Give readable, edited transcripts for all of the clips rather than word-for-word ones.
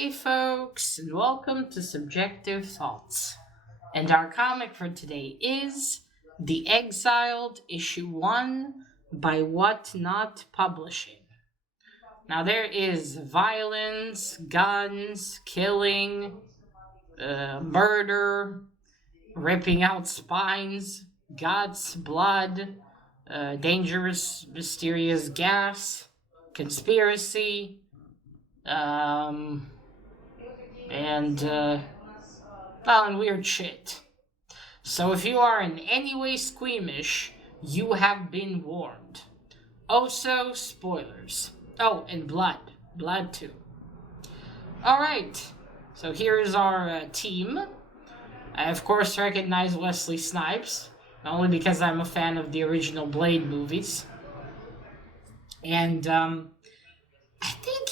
Hey folks, and welcome to Subjective Thoughts. And our comic for today is The Exiled, Issue 1 by What Not Publishing. Now there is violence, guns, killing, murder, ripping out spines, guts, blood, dangerous, mysterious gas, conspiracy, and weird shit. So if you are in any way squeamish, you have been warned. Also, spoilers. Oh, and blood. Blood too. Alright, so here is our team. I of course recognize Wesley Snipes, only because I'm a fan of the original Blade movies. And, I think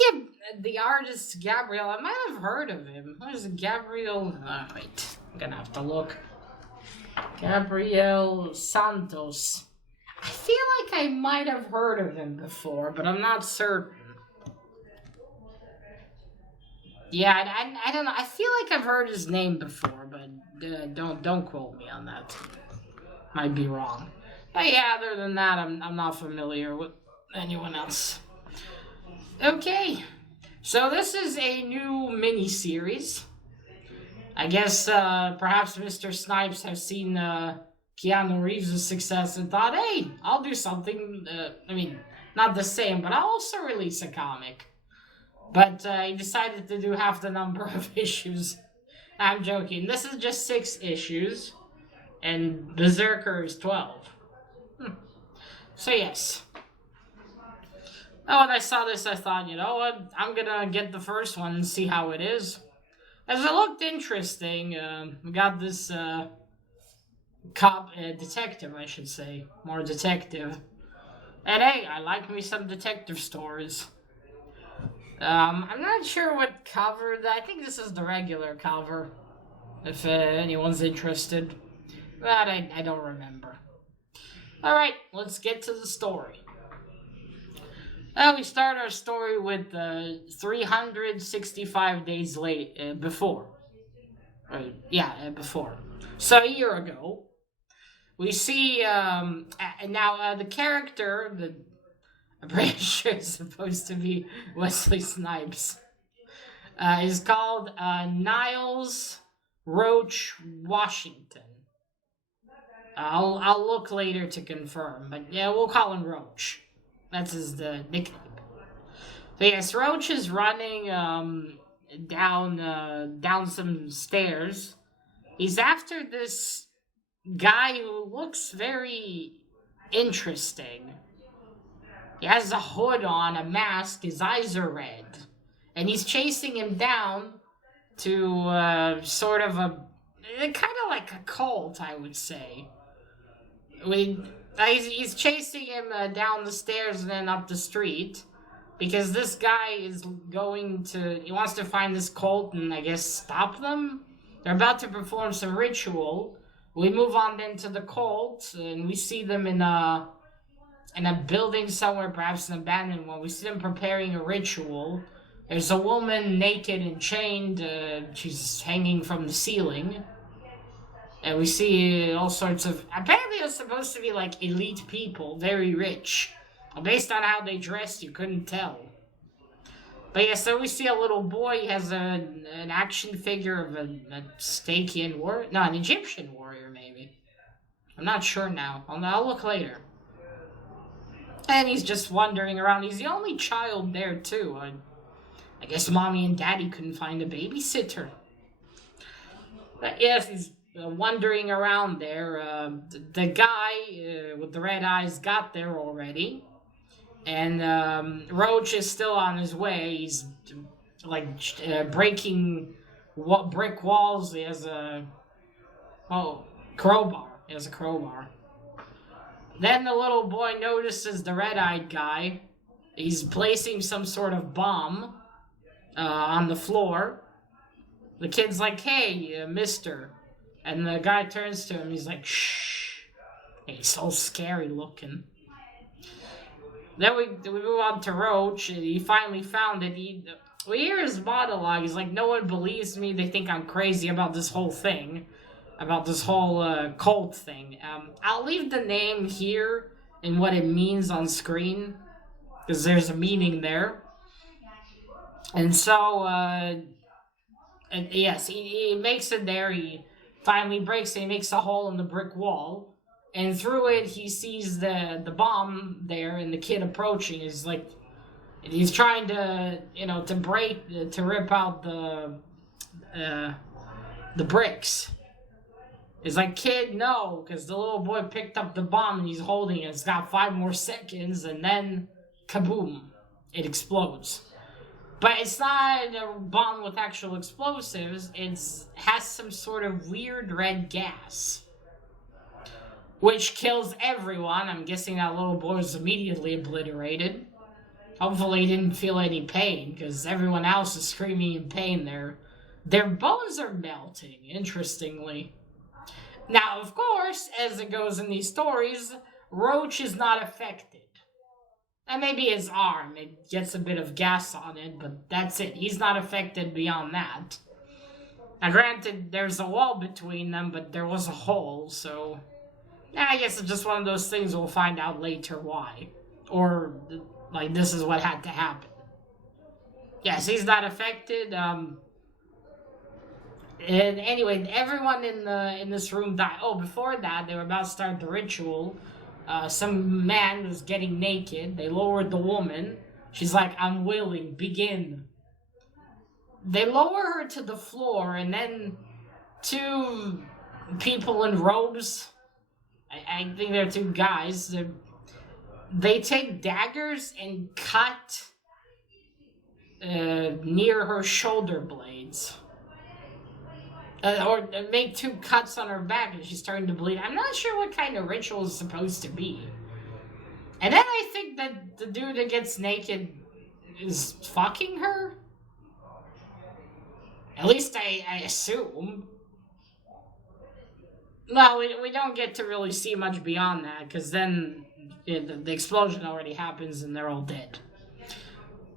the artist Gabriel, I might have heard of him. Who is it? Gabriel? Wait, I'm gonna have to look. Gabriel Santos. I feel like I might have heard of him before, but I'm not certain. Yeah, I don't know. I feel like I've heard his name before, but don't quote me on that. Might be wrong. But yeah, other than that, I'm not familiar with anyone else. Okay, so this is a new mini-series. I guess perhaps Mr. Snipes has seen Keanu Reeves' success and thought, hey, I'll do something, not the same, but I'll also release a comic. But he decided to do half the number of issues. I'm joking. This is just 6 issues, and Berserker is 12. So yes. Oh, when I saw this, I thought, you know what, I'm gonna get the first one and see how it is. As it looked interesting, we got this detective, I should say. More detective. And hey, I like me some detective stories. I'm not sure what cover, I think this is the regular cover, if anyone's interested. But I don't remember. Alright, let's get to the story. We start our story with 365 days before. Before. So a year ago, we see, the character, I'm pretty sure is supposed to be Wesley Snipes, is called Niles Roach Washington. I'll look later to confirm, but yeah, we'll call him Roach. That's his nickname. So yes, Roach is running down some stairs. He's after this guy who looks very interesting. He has a hood on, a mask, his eyes are red. And he's chasing him down to sort of kind of like a cult, I would say. He's chasing him down the stairs and then up the street because this guy he wants to find this cult and I guess stop them. They're about to perform some ritual. We move on then to the cult and we see them in a building somewhere, perhaps an abandoned one. We see them preparing a ritual. There's a woman naked and chained. She's hanging from the ceiling. And we see all sorts of... Apparently it's supposed to be like elite people, very rich. Based on how they dressed, you couldn't tell. But yeah, so we see a little boy. He has an action figure of a Stakian warrior. No, an Egyptian warrior, maybe. I'm not sure now. I'll look later. And he's just wandering around. He's the only child there, too. I guess mommy and daddy couldn't find a babysitter. But yes, he's wandering around there. The guy with the red eyes got there already. And Roach is still on his way. He's breaking brick walls. He has a crowbar. Then the little boy notices the red-eyed guy. He's placing some sort of bomb on the floor. The kid's like, hey, mister. And the guy turns to him. He's like, shh. He's so scary looking. Then we move on to Roach. He finally found it. we hear his monologue. He's like, no one believes me. They think I'm crazy about this whole thing. About this whole cult thing. I'll leave the name here and what it means on screen. Because there's a meaning there. And so, and yes, he makes it there. He finally breaks it. He makes a hole in the brick wall. And through it, he sees the bomb there and the kid approaching. Is like, he's trying to, to rip out the bricks. It's like, kid, no, because the little boy picked up the bomb and he's holding it. It's got 5 more seconds, and then, kaboom, it explodes. But it's not a bomb with actual explosives. It has some sort of weird red gas, which kills everyone. I'm guessing that little boy was immediately obliterated. Hopefully he didn't feel any pain, because everyone else is screaming in pain there. Their bones are melting, interestingly. Now, of course, as it goes in these stories, Roach is not affected. And maybe his arm, it gets a bit of gas on it, but that's it. He's not affected beyond that. Now, granted, there's a wall between them, but there was a hole, so... I guess it's just one of those things we'll find out later why. Or, like, this is what had to happen. Yes, he's not affected, And anyway, everyone in this room died. Oh, before that, they were about to start the ritual. Some man was getting naked. They lowered the woman. She's like, I'm willing, begin. They lower her to the floor, and then 2 people in robes, I think they're 2 guys, they take daggers and cut near her shoulder blades. Or make 2 cuts on her back and she's starting to bleed. I'm not sure what kind of ritual is supposed to be. And then I think that the dude that gets naked is fucking her? At least I assume. Well, we don't get to really see much beyond that, because then the explosion already happens and they're all dead.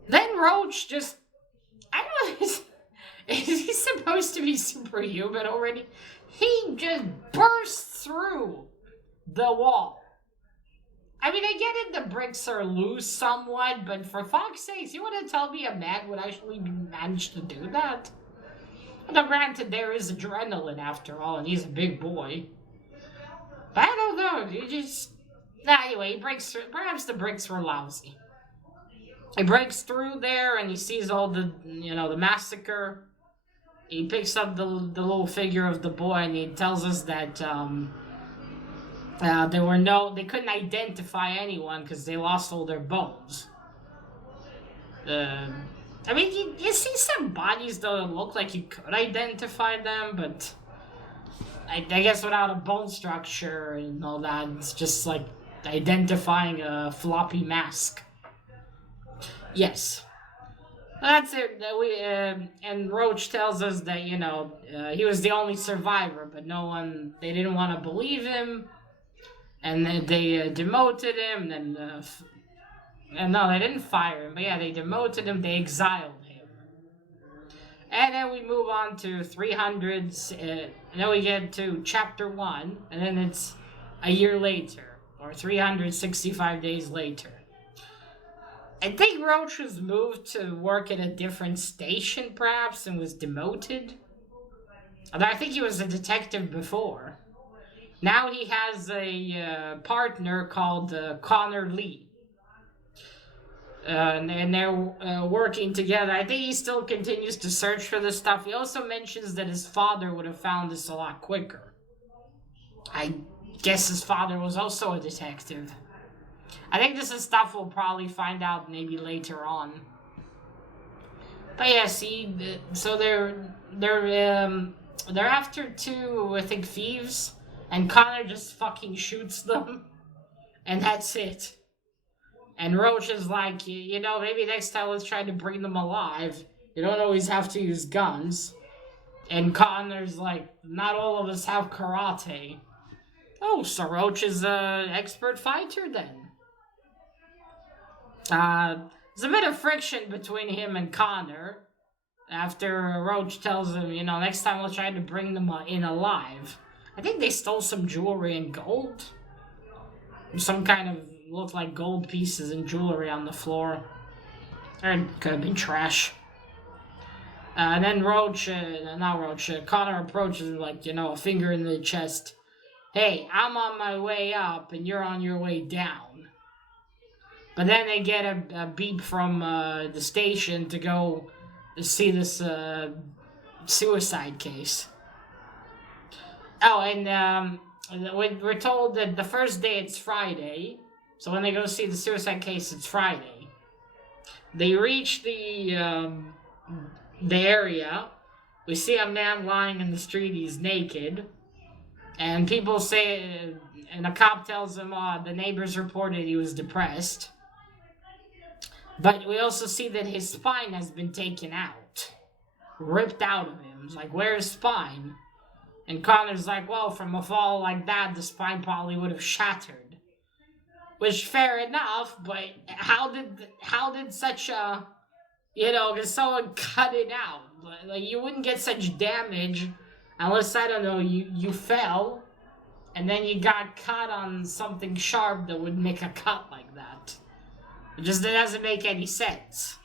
Then Roach just... I don't know... Is he supposed to be superhuman already? He just bursts through the wall. I mean, I get it, the bricks are loose somewhat, but for fuck's sakes, you want to tell me a man would actually manage to do that? Now, granted, there is adrenaline after all, and he's a big boy. But I don't know, he just... Anyway, he breaks through. Perhaps the bricks were lousy. He breaks through there, and he sees all the, the massacre. He picks up the little figure of the boy, and he tells us that they couldn't identify anyone because they lost all their bones. I mean, you see some bodies that look like you could identify them, but I guess without a bone structure and all that, it's just like identifying a floppy mask. Yes. That's it. And Roach tells us that, he was the only survivor, but they didn't want to believe him. And then they demoted him, and no, they didn't fire him, but yeah, they demoted him, they exiled him. And then we move on to 300s, and then we get to chapter 1, and then it's a year later, or 365 days later. I think Roach was moved to work at a different station, perhaps, and was demoted. Although I think he was a detective before. Now he has a partner called Connor Lee. And they're working together. I think he still continues to search for this stuff. He also mentions that his father would have found this a lot quicker. I guess his father was also a detective. I think this is stuff we'll probably find out maybe later on. But yeah, so they're after 2, I think, thieves, and Connor just fucking shoots them, and that's it. And Roach is like, maybe next time let's try to bring them alive. You don't always have to use guns. And Connor's like, not all of us have karate. Oh, so Roach is an expert fighter then. There's a bit of friction between him and Connor after Roach tells him, you know, next time we'll try to bring them in alive. I think they stole some jewelry and gold. Some kind of looked like gold pieces and jewelry on the floor. Or it could have been trash. And then Connor approaches him like, you know, a finger in the chest. Hey, I'm on my way up and you're on your way down. But then they get a beep from the station to go see this suicide case. Oh, and we're told that the first day it's Friday. So when they go see the suicide case, it's Friday. They reach the area. We see a man lying in the street. He's naked. And people say, and a cop tells them, the neighbors reported he was depressed. But we also see that his spine has been taken out. Ripped out of him. It's like, where's his spine? And Connor's like, well, from a fall like that, the spine probably would have shattered. Which, fair enough, but how did such a, you know, did someone cut it out? Like, you wouldn't get such damage unless, I don't know, you fell, and then you got cut on something sharp that would make a cut like that. It doesn't make any sense.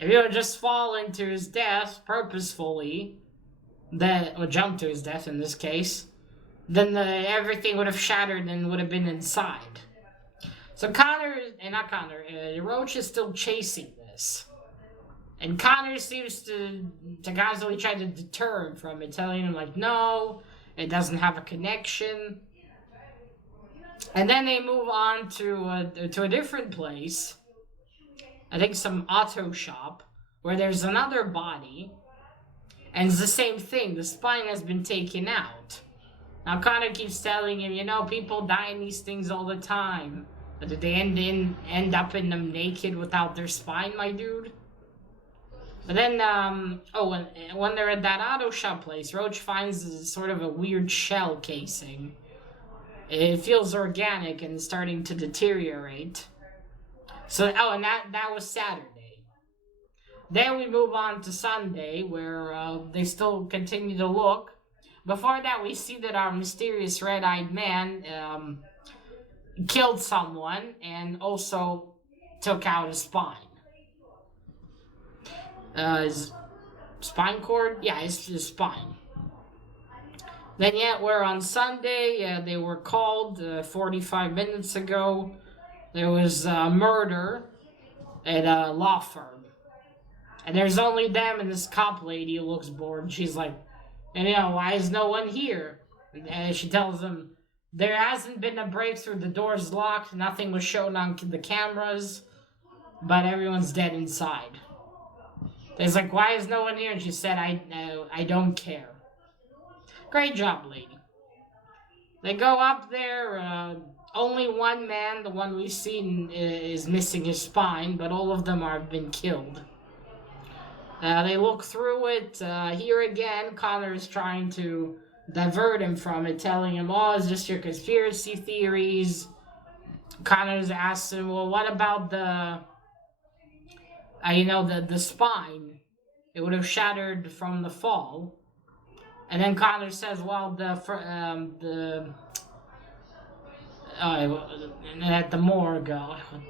If you would just fall into his death purposefully, or jump to his death in this case, then everything would have shattered and would have been inside. So Roach is still chasing this. And Connor seems to constantly try to deter him from it, telling him, like, no, it doesn't have a connection. And then they move on to a different place. I think some auto shop, where there's another body. And it's the same thing. The spine has been taken out. Now Connor keeps telling him, you know, people die in these things all the time. But did they end up in them naked without their spine, my dude? But then, when they're at that auto shop place, Roach finds sort of a weird shell casing. It feels organic and starting to deteriorate. So, and that was Saturday. Then we move on to Sunday, where they still continue to look. Before that, we see that our mysterious red-eyed man killed someone and also took out his spine. His spine cord? Yeah, his spine. Then, we're on Sunday. They were called 45 minutes ago. There was a murder at a law firm. And there's only them and this cop lady who looks bored. She's like, and you know, why is no one here? And she tells them, there hasn't been a breakthrough. The door's locked. Nothing was shown on the cameras. But everyone's dead inside. It's like, why is no one here? And she said, I don't care. Great job, lady. They go up there. Only one man, the one we've seen, is missing his spine. But all of them have been killed. They look through it. Here again, Connor is trying to divert him from it, telling him, it's just your conspiracy theories. Connor asks him, well, what about the spine? It would have shattered from the fall. And then Connor says, well, at the morgue,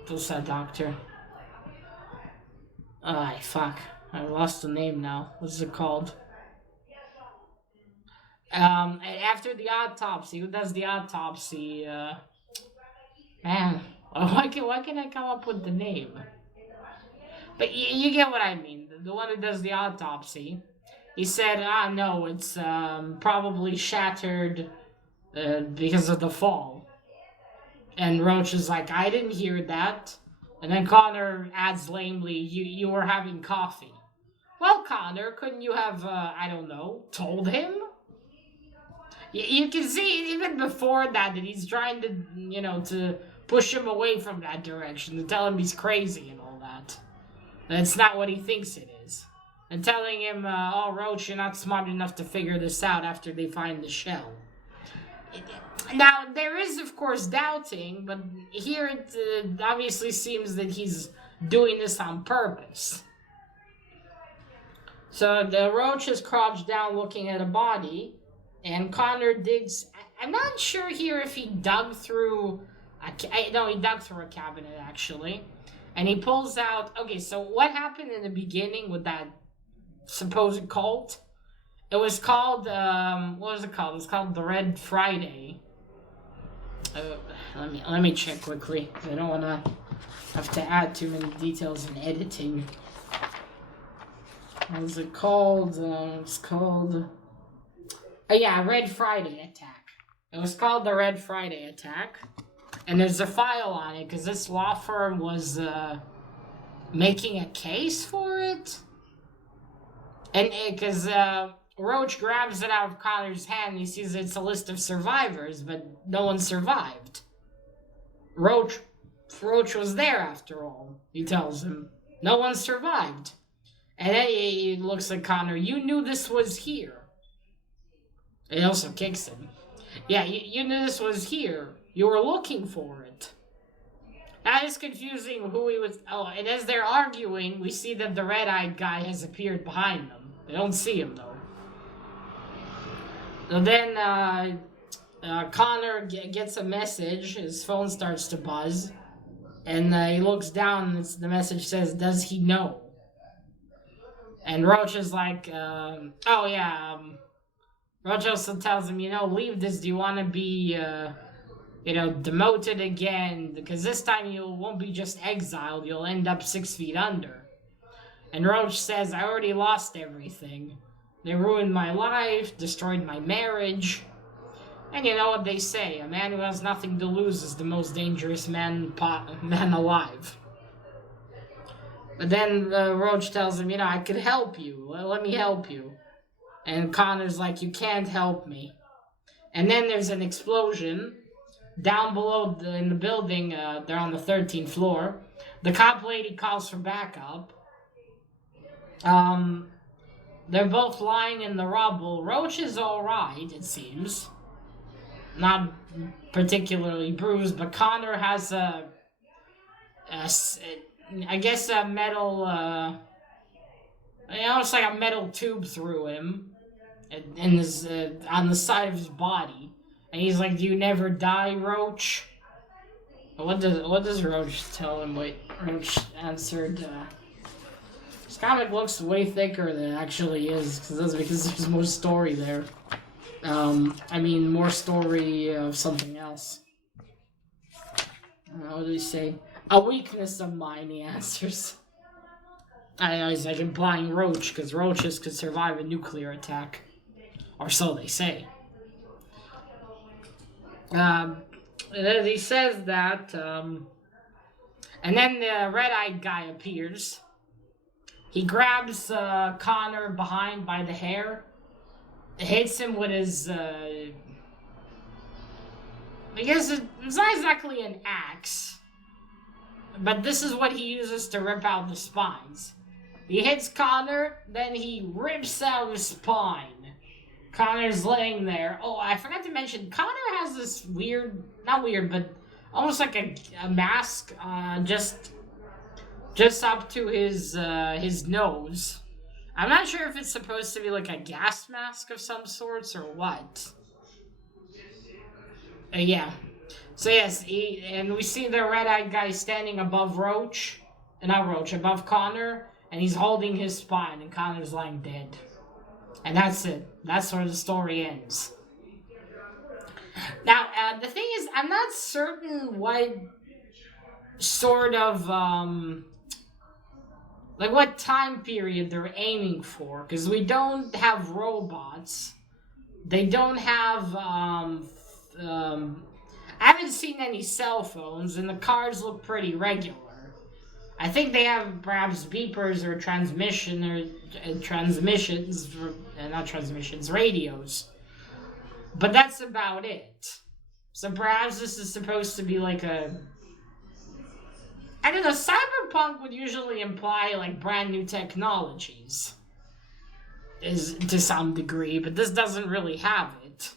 what's that doctor? Fuck. I lost the name now. What's it called? After the autopsy, who does the autopsy? Man, why can I come up with the name? But you get what I mean. The one who does the autopsy. He said, no, it's probably shattered because of the fall. And Roach is like, I didn't hear that. And then Connor adds lamely, you were having coffee. Well, Connor, couldn't you have, told him? You can see even before that he's trying to, to push him away from that direction, to tell him he's crazy and all that. That's not what he thinks it is. And telling him, Roach, you're not smart enough to figure this out after they find the shell. Now, there is, of course, doubting, but here it obviously seems that he's doing this on purpose. So the roach is crouched down looking at a body, and Connor digs... I'm not sure here if he dug through... No, he dug through a cabinet, actually. And he pulls out... Okay, so what happened in the beginning with that supposed cult? It was called... what was it called? It was called the Red Friday. Let me check quickly. I don't want to have to add too many details in editing. What was it called? It's called... yeah, Red Friday Attack. It was called the Red Friday Attack. And there's a file on it, because this law firm was making a case for it. And because Roach grabs it out of Connor's hand, and he sees it's a list of survivors, but no one survived. Roach was there after all, he tells him. No one survived. And then he looks at Connor. You knew this was here. He also kicks him. Yeah, you knew this was here. You were looking for it. That is confusing who he was... Oh, and as they're arguing, we see that the red-eyed guy has appeared behind them. They don't see him, though. And then Connor gets a message. His phone starts to buzz. And he looks down, and the message says, does he know? And Roach is like, oh yeah, Roach also tells him, leave this, do you want to be, demoted again? Because this time you won't be just exiled, you'll end up 6 feet under. And Roach says, I already lost everything. They ruined my life, destroyed my marriage. And you know what they say, a man who has nothing to lose is the most dangerous man alive. But then Roach tells him, I could help you. Let me help you. And Connor's like, you can't help me. And then there's an explosion. Down below in the building, they're on the 13th floor. The cop lady calls for backup. They're both lying in the rubble. Roach is alright, it seems. Not particularly bruised, but Connor has a metal, it's like a metal tube through him, in his, on the side of his body, and he's like, "Do you never die, Roach?" What does Roach tell him? Wait, Roach answered, "This comic looks way thicker than it actually is, because there's more story there. More story of something else." What did he say? A weakness of mine, he answers. I know, he's like implying Roach, because roaches could survive a nuclear attack. Or so they say. He says that, and then the red-eyed guy appears. He grabs Connor behind by the hair, hits him with his, I guess it's not exactly an axe, but this is what he uses to rip out the spines. He hits Connor, then he rips out his spine. Connor's laying there. Oh, I forgot to mention, Connor has this not weird, but almost like a mask, just up to his nose. I'm not sure if it's supposed to be like a gas mask of some sorts or what. Yeah. So yes, and we see the red-eyed guy standing above above Connor, and he's holding his spine, and Connor's lying dead. And that's it. That's where the story ends. Now, the thing is, I'm not certain what sort of, what time period they're aiming for, because we don't have robots. They don't have, I haven't seen any cell phones, and the cars look pretty regular. I think they have perhaps beepers or radios. But that's about it. So perhaps this is supposed to be like I don't know, cyberpunk would usually imply like brand new technologies. To some degree, but this doesn't really have it.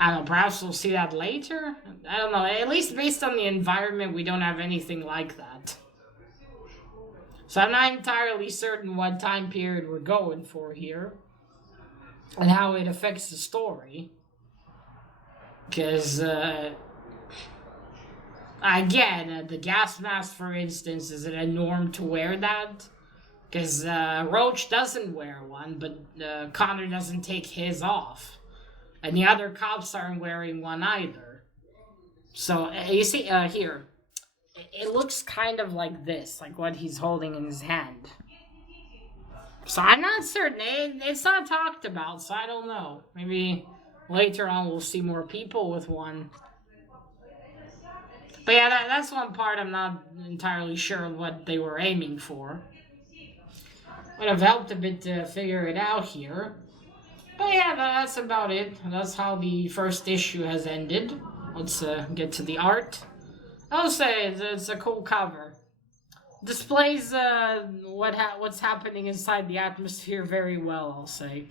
I don't know, perhaps we'll see that later? I don't know, at least based on the environment, we don't have anything like that. So I'm not entirely certain what time period we're going for here. And how it affects the story. Because, again, the gas mask, for instance, is it a norm to wear that? Because Roach doesn't wear one, but Connor doesn't take his off. And the other cops aren't wearing one either. So, you see, here, it looks kind of like this, like what he's holding in his hand. So I'm not certain. It's not talked about, so I don't know. Maybe later on we'll see more people with one. But yeah, that's one part I'm not entirely sure what they were aiming for. Would have helped a bit to figure it out here. But yeah, that's about it. That's how the first issue has ended. Let's get to the art. I'll say it's a cool cover. Displays what's happening inside the atmosphere very well, I'll say.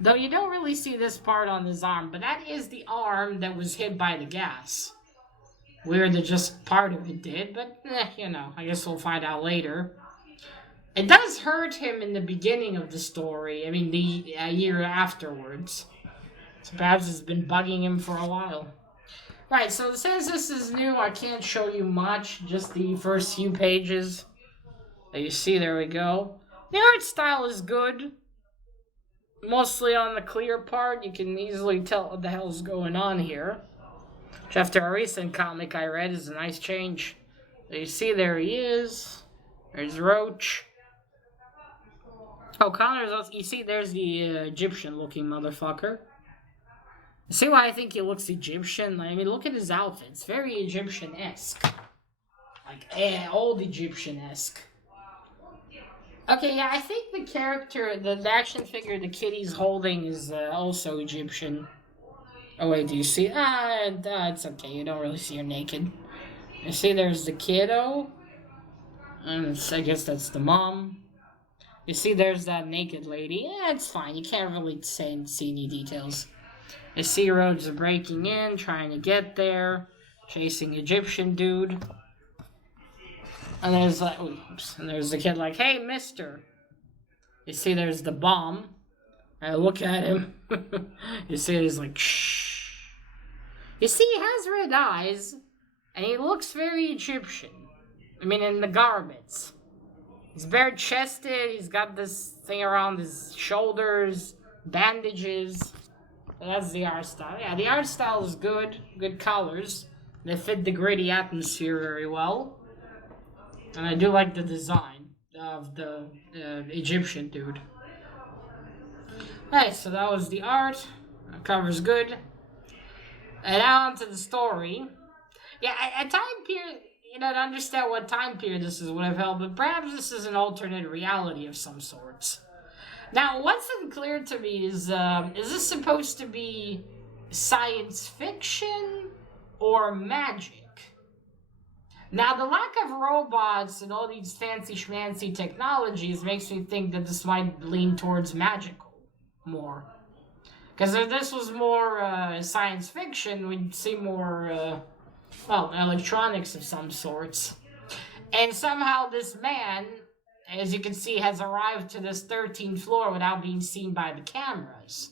Though you don't really see this part on his arm, but that is the arm that was hit by the gas. Weird that just part of it did, but you know, I guess we'll find out later. It does hurt him in the beginning of the story, I mean the year afterwards. So perhaps it's been bugging him for a while. Right, so since this is new, I can't show you much, just the first few pages. You see, there we go. The art style is good. Mostly on the clear part, you can easily tell what the hell's going on here. Which after a recent comic I read is a nice change. You see, there he is. There's Roach. Oh, Connor's also, you see, there's the Egyptian-looking motherfucker. See why I think he looks Egyptian? I mean, look at his outfit. It's very Egyptian-esque. Like, old Egyptian-esque. Okay, yeah, I think the character, the action figure the kid he's holding is also Egyptian. Oh, wait, do you see? It's okay. You don't really see her naked. You see there's the kiddo. And I guess that's the mom. You see there's that naked lady. Yeah, it's fine. You can't really see any details. I see Rhodes breaking in, trying to get there, chasing Egyptian dude. And there's like, oops, and there's the kid like, hey, mister. You see there's the bomb. I look at him. You see he's like, shh. You see he has red eyes, and he looks very Egyptian. I mean, in the garments. He's bare-chested, he's got this thing around his shoulders, bandages. That's the art style. Yeah, the art style is good. Good colors. They fit the gritty atmosphere very well. And I do like the design of the Egyptian dude. Alright, so that was the art. The cover's good. And now on to the story. Yeah, a time period, you know, to understand what time period this is would have helped, but perhaps this is an alternate reality of some sorts. Now, what's unclear to me is this supposed to be science fiction or magic? Now, the lack of robots and all these fancy schmancy technologies makes me think that this might lean towards magical more. Because if this was more science fiction, we'd see more, electronics of some sorts. And somehow this man, as you can see, has arrived to this 13th floor without being seen by the cameras.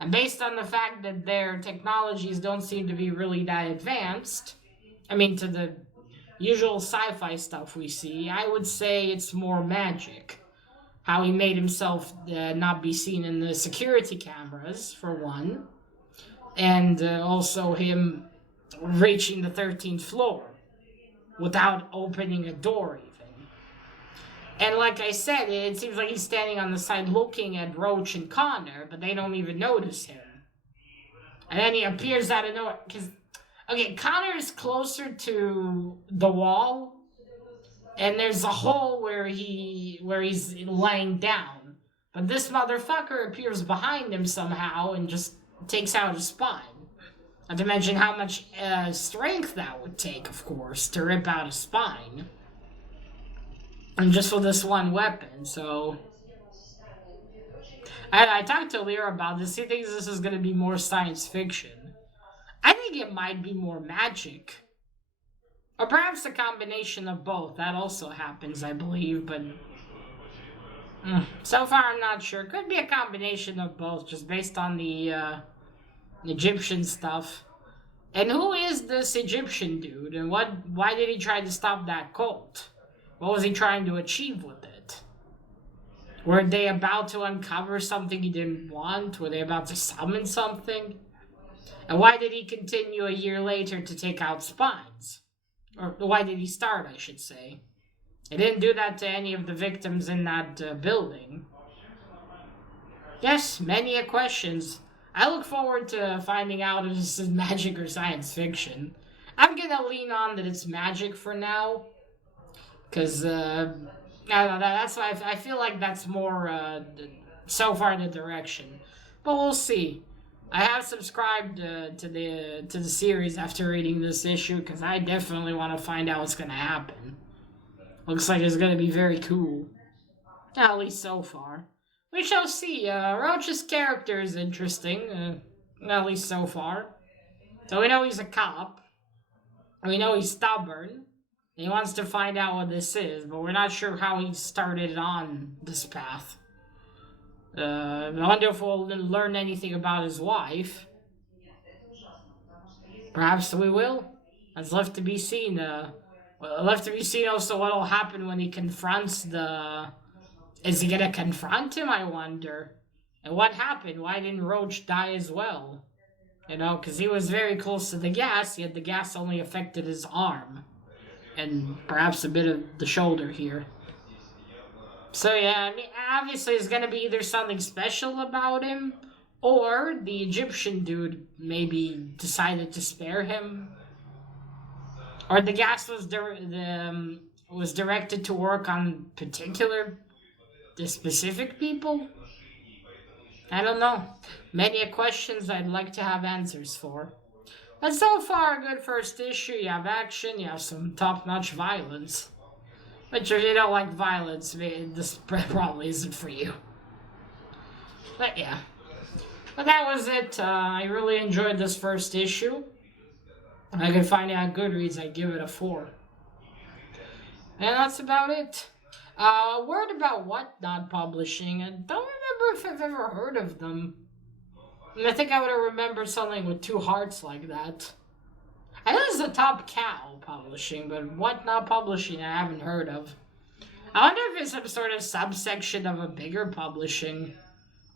And based on the fact that their technologies don't seem to be really that advanced, I mean, to the usual sci-fi stuff we see, I would say it's more magic. How he made himself not be seen in the security cameras, for one. And also him reaching the 13th floor without opening a door even. And like I said, it seems like he's standing on the side looking at Roach and Connor, but they don't even notice him. And then he appears out of nowhere. Okay, Connor is closer to the wall, and there's a hole where he's laying down. But this motherfucker appears behind him somehow and just takes out his spine. Not to mention how much strength that would take, of course, to rip out a spine. And just for this one weapon, so... I talked to Lear about this. He thinks this is going to be more science fiction. I think it might be more magic. Or perhaps a combination of both. That also happens, I believe, but... so far, I'm not sure. Could be a combination of both, just based on the Egyptian stuff. And who is this Egyptian dude? And why did he try to stop that cult? What was he trying to achieve with it? Were they about to uncover something he didn't want? Were they about to summon something? And why did he continue a year later to take out spies? Or why did he start, I should say? He didn't do that to any of the victims in that building. Yes, many questions. I look forward to finding out if this is magic or science fiction. I'm gonna lean on that it's magic for now. Because, I don't know, that's why I feel like that's more, so far the direction. But we'll see. I have subscribed to the series after reading this issue because I definitely want to find out what's going to happen. Looks like it's going to be very cool. At least so far. We shall see. Roach's character is interesting, at least so far. So we know he's a cop. We know he's stubborn. He wants to find out what this is, but we're not sure how he started on this path. I wonder if we'll learn anything about his wife. Perhaps we will. It's left to be seen. Left to be seen also what will happen when he confronts the... Is he gonna confront him, I wonder? And what happened? Why didn't Roach die as well? You know, because he was very close to the gas, yet the gas only affected his arm. And perhaps a bit of the shoulder here. So yeah, I mean, obviously it's gonna be either something special about him, or the Egyptian dude maybe decided to spare him, or the gas was directed to work on the specific people. I don't know. Many questions I'd like to have answers for. But so far, a good first issue. You have action, you have some top-notch violence. Which, if you don't like violence, this probably isn't for you. But yeah. But that was it. I really enjoyed this first issue. I could find it on Goodreads, I'd give it a 4. And that's about it. Word about Whatnot Publishing. I don't remember if I've ever heard of them. I think I would have remembered something with 2 hearts like that. I know it's the Top Cow Publishing, but Whatnot Publishing I haven't heard of. I wonder if it's some sort of subsection of a bigger publishing.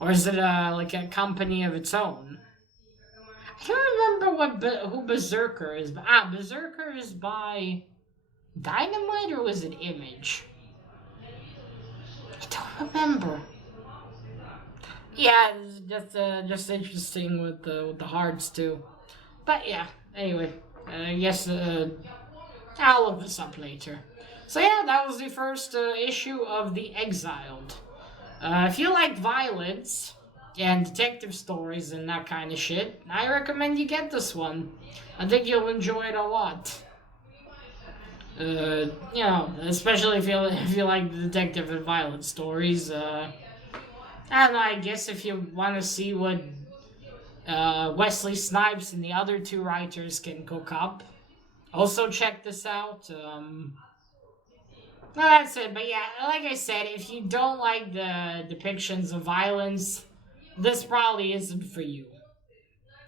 Or is it like a company of its own? I don't remember who Berserker is. Berserker is by Dynamite, or was it Image? I don't remember. Yeah, it's just interesting with the hearts too. But yeah, anyway, I guess I'll look this up later. So yeah, that was the first issue of The Exiled. If you like violence and detective stories and that kind of shit, I recommend you get this one. I think you'll enjoy it a lot. You know, especially if you like the detective and violence stories. I don't know, I guess if you want to see what Wesley Snipes and the other 2 writers can cook up, also check this out. Well, that's it. But yeah, like I said, if you don't like the depictions of violence, this probably isn't for you.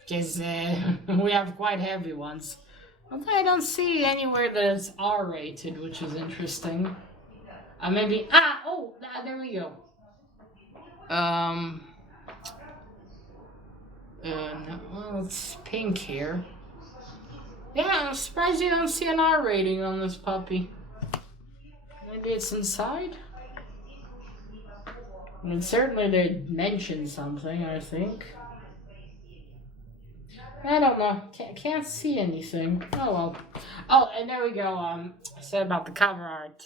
Because we have quite heavy ones. Although I don't see anywhere that it's R-rated, which is interesting. Maybe... there we go. No, well, it's pink here. Yeah, I'm surprised you don't see an R rating on this puppy. Maybe it's inside? I mean, certainly they mentioned something, I think. I don't know. Can't see anything. Oh, well. Oh, and there we go. I said about the cover art.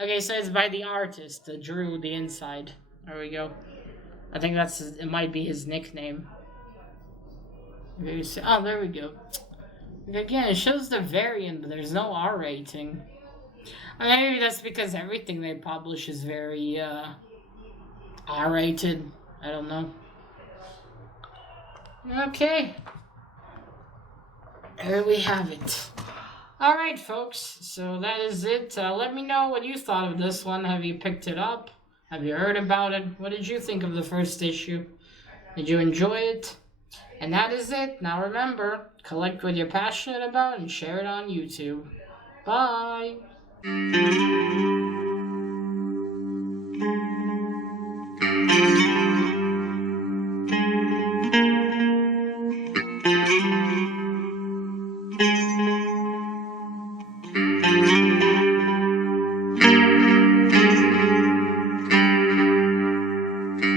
Okay, so it's by the artist that drew the inside. There we go. I think it might be his nickname. Oh, there we go. Again, it shows the variant, but there's no R rating. I mean, maybe that's because everything they publish is very, R-rated. I don't know. Okay. There we have it. Alright, folks, so that is it. Let me know what you thought of this one. Have you picked it up? Have you heard about it? What did you think of the first issue? Did you enjoy it? And that is it. Now remember, collect what you're passionate about and share it on YouTube. Bye!